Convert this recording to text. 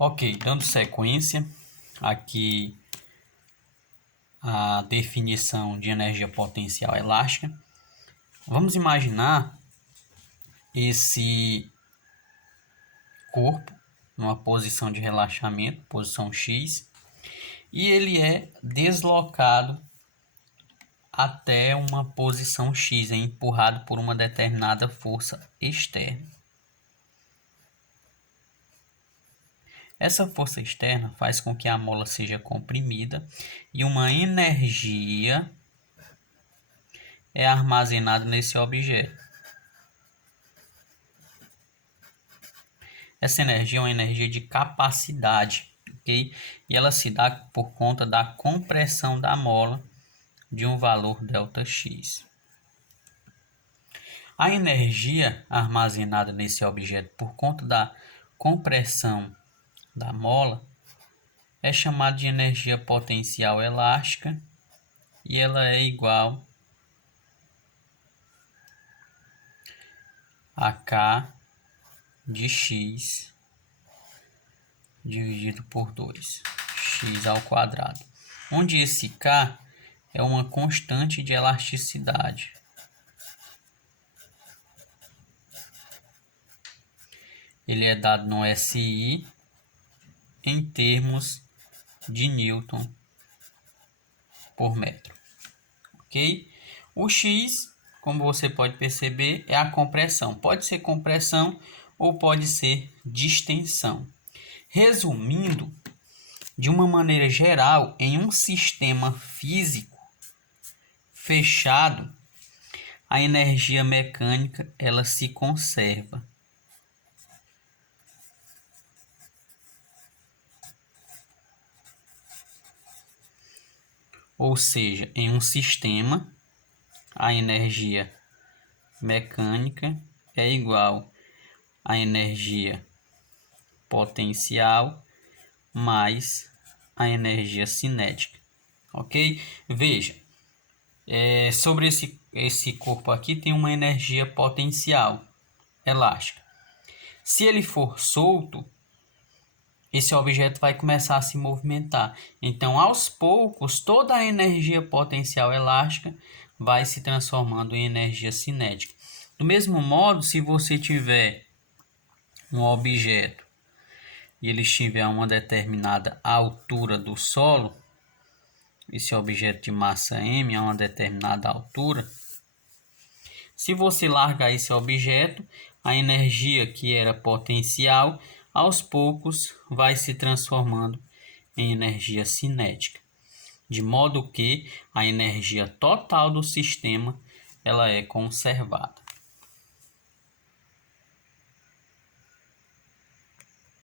Ok, dando sequência aqui a definição de energia potencial elástica, vamos imaginar esse corpo numa posição de relaxamento, posição X, e ele é deslocado até uma posição X, é empurrado por uma determinada força externa. Essa força externa faz com que a mola seja comprimida e uma energia é armazenada nesse objeto. Essa energia é uma energia de capacidade, ok? E ela se dá por conta da compressão da mola de um valor ΔX. A energia armazenada nesse objeto por conta da compressão da mola é chamada de energia potencial elástica e ela é igual a K de X dividido por 2, x ao quadrado, onde esse K é uma constante de elasticidade. Ele é dado no SI em termos de Newton por metro, ok? O X, como você pode perceber, é a compressão. Pode ser compressão ou pode ser distensão. Resumindo, de uma maneira geral, em um sistema físico fechado, a energia mecânica ela se conserva. Ou seja, em um sistema, a energia mecânica é igual à energia potencial mais a energia cinética, ok? Veja, sobre esse corpo aqui tem uma energia potencial elástica. Se ele for solto, esse objeto vai começar a se movimentar. Então, aos poucos, toda a energia potencial elástica vai se transformando em energia cinética. Do mesmo modo, se você tiver um objeto e ele estiver a uma determinada altura do solo, esse objeto de massa M a uma determinada altura, se você largar esse objeto, a energia que era potencial, aos poucos vai se transformando em energia cinética, de modo que a energia total do sistema ela é conservada.